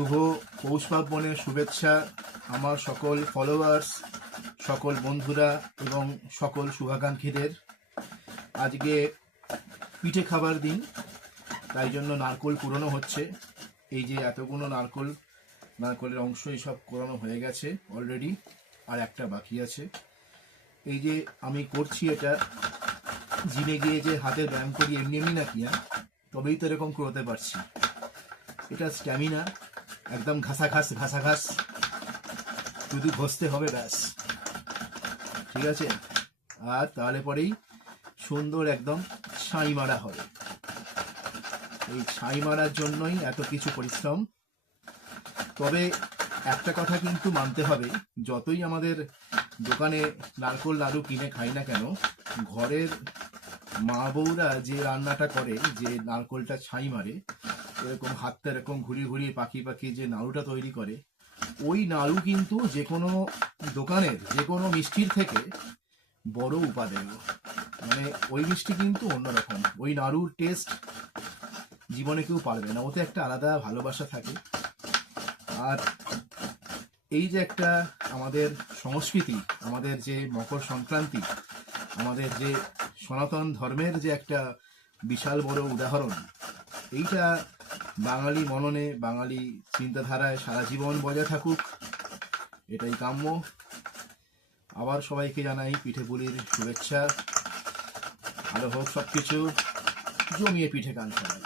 শুভ পৌষ পার্বণের শুভেচ্ছা আমার সকল ফলোয়ার্স, সকল বন্ধুরা এবং সকল শুভাকাঙ্ক্ষীদের। আজকে পিঠে খাবার দিন, তাই জন্য নারকোল কুড়ানো হচ্ছে। এই যে এতগুলো নারকোলের অংশ সব কুড়ানো হয়ে গেছে অলরেডি, আর একটা বাকি আছে। এই যে আমি করছি এটা জিমে গিয়ে যে হাতে ব্যায়াম করি এমনি এমনি নাকি, তবেই তো এরকম কুড়োতে পারছি। এটা স্ট্যামিনা, একদম ঘাসাঘাস, শুধু ঘষতে হবে ব্যাস, ঠিক আছে। আর তাহলে পরেই সুন্দর একদম ছাই মারা হবে। এই ছাই মারার জন্যই এত কিছু পরিশ্রম। তবে একটা কথা কিন্তু মানতে হবে, যতই আমাদের দোকানে নারকোল নাড়ু কিনে খাই না কেন, ঘরের মা বউরা যে রান্নাটা করে, যে নারকোলটা ছাই মারে, এরকম হাতটা এরকম ঘুরিয়ে পাকি যে নাড়ুটা তৈরি করে, ওই নাড়ু কিন্তু যে কোনো দোকানের যে কোনো মিষ্টির থেকে বড় উপাদেয়। মানে ওই মিষ্টি কিন্তু অন্যরকম, ওই নাড়ুর টেস্ট জীবনে কেউ পারবে না, ওতে একটা আলাদা ভালোবাসা থাকে। আর এই যে একটা আমাদের সংস্কৃতি, আমাদের যে মকর সংক্রান্তি, আমাদের যে সনাতন ধর্মের যে একটা বিশাল বড় উদাহরণ, এইটা বাঙালি মননে, বাঙালি চিন্তাধারায় সারা জীবন বজায় থাকুক, এটাই কাম্য। আবার সবাইকে জানাই পিঠে পুলির শুভেচ্ছা। ভালো হোক সবকিছু, জমিয়ে পিঠে খান সবাই।